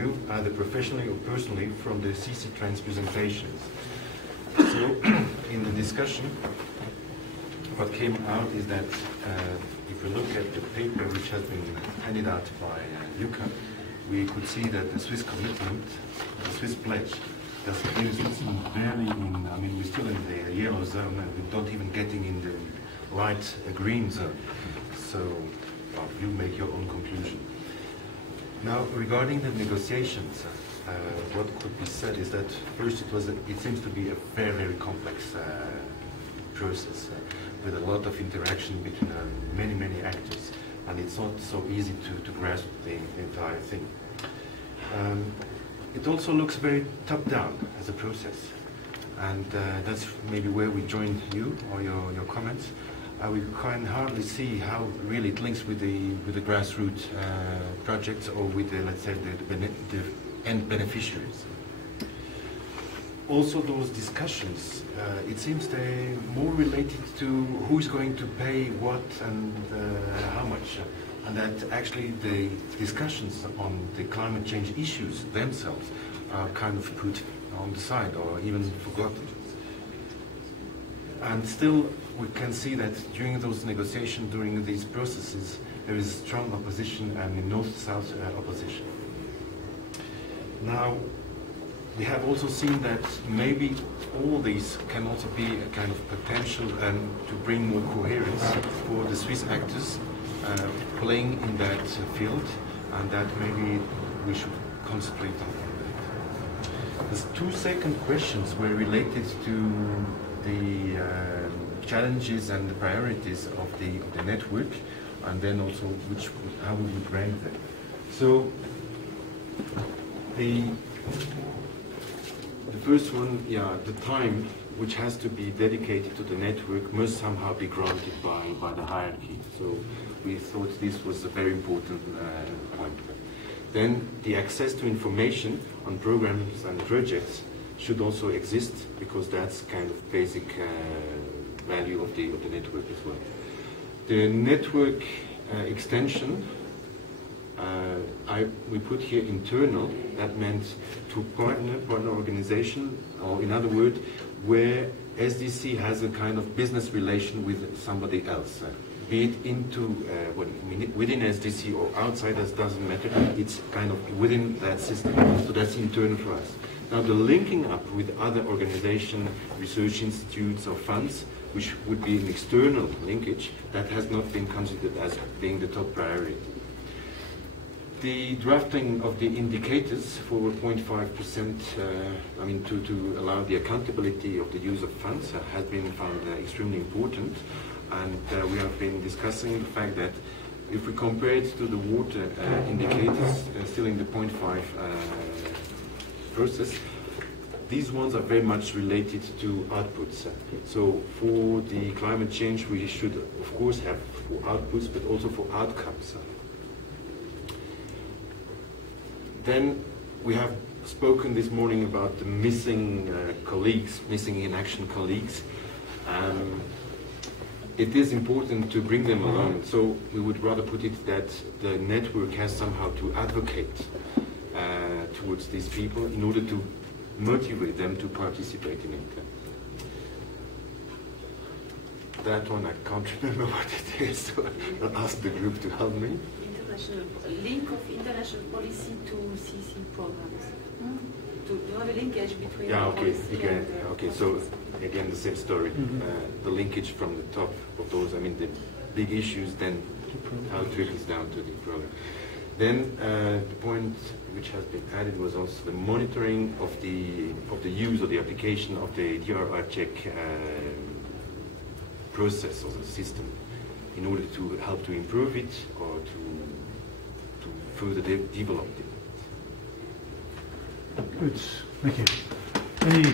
you, either professionally or personally, from the CC Trends presentations. So, in the discussion, what came out is that if we look at the paper which has been handed out by UCA, we could see that the Swiss commitment, the Swiss pledge, does barely in, I mean, we're still in the yellow zone and we're not even getting in the light green zone. So, you make your own conclusion. Now, regarding the negotiations, what could be said is that first it seems to be a very, very complex process with a lot of interaction between many actors, and it's not so easy to grasp the entire thing. It also looks very top-down as a process, and that's maybe where we join you or your comments. We can hardly see how really it links with the grassroots projects or with the, let's say, the end beneficiaries. Also, those discussions, it seems they're more related to who's going to pay what and how much, and that actually the discussions on the climate change issues themselves are kind of put on the side or even forgotten. And still, we can see that during those negotiations, during these processes, there is strong opposition and north-south opposition. Now, we have also seen that maybe all these can also be a kind of potential to bring more coherence for the Swiss actors playing in that field, and that maybe we should concentrate on. The two second questions were related to the challenges and the priorities of the network, and then also how we would rank them. So the first one, the time which has to be dedicated to the network must somehow be granted by the hierarchy. So we thought this was a very important point. Then the access to information on programs and projects should also exist, because that's kind of basic value of the network as well. The network extension, we put here internal. That meant to partner organization, or in other words, where SDC has a kind of business relation with somebody else. Be it within SDC or outside, that doesn't matter. It's kind of within that system. So that's internal for us. Now, the linking up with other organizations, research institutes or funds, which would be an external linkage, that has not been considered as being the top priority. The drafting of the indicators for 0.5%, I mean, to allow the accountability of the use of funds has been found extremely important. And we have been discussing the fact that if we compare it to the water indicators, still in the 0.5 process, these ones are very much related to outputs. So for the climate change, we should, of course, have for outputs, but also for outcomes. Then we have spoken this morning about the missing colleagues, missing in action colleagues. It is important to bring them along, so we would rather put it that the network has somehow to advocate towards these people in order to motivate them to participate in it. That one I can't remember what it is, so I'll ask the group to help me. Link of international policy to CC programs. To have a linkage between policy and okay. So again, the same story. The linkage from the top of those, I mean, the big issues, then how it trickles down to the program. Then the point which has been added was also the monitoring of the use or the application of the DRR check process or the system, in order to help to improve it or to further develop it. Good, thank you. Any